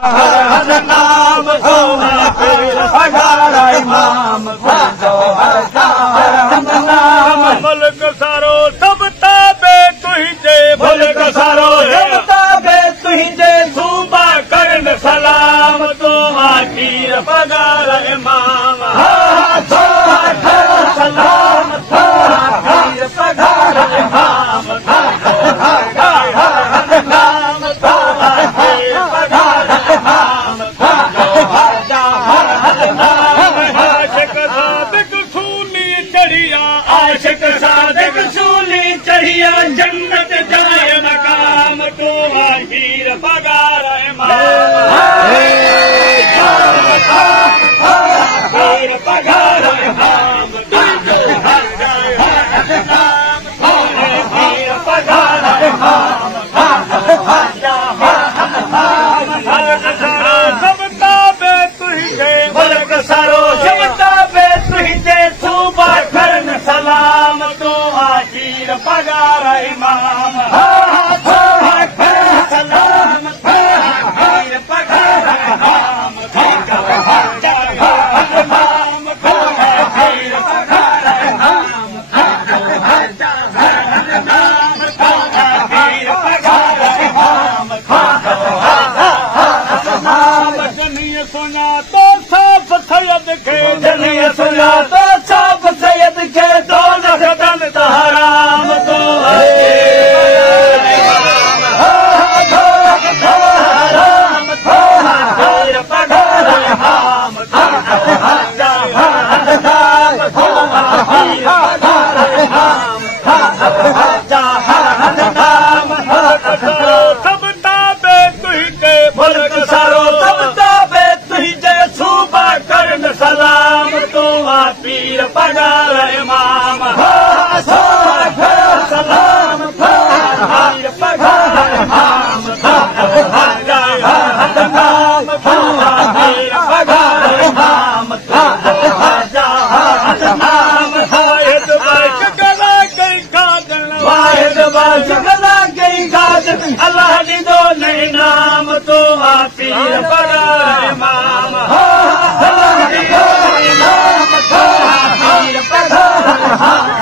नाम सोना पीर पगारा इमाम नाम मुल्क सारो सब ताबे तुझे मुल्क सारो सब ताबे तुझे सूबा करन सलाम तो पीर पगारा इमाम सलाम पीर पगारा इमाम आशिक सादिक सूली चढ़िया जन्नत जाए मकाम तो पीर पगारा इमाम पीर पगारा इमाम पीर पगारा इमाम सब ताबे तुझे मुल्क सारो सब ताबे तुझे सूबा करन सलाम तो पीर पगारा इमाम सलाम पीर पगारा इमाम पीर पगारा इमाम पीर पगारा इमाम जनिया सुना तो साफ सैयद के जनिया सुना तो साफ सैयद के दौलत दन हराम तो पीर पगारा इमाम सब ताबे तुझे मुल्क सारो सब ताबे तुझे सूबा करन सलाम तो पीर पगारा इमाम सलाम पीर पगारा इमाम पीर पगारा इमाम वाहिद बाज गला गई गाजन वाहिद बाज गला गई गाजन अल्लाह दी दो नहीं नाम तो पीर पगारा इमाम अल्लाह दी दो नहीं नाम तो पीर पगारा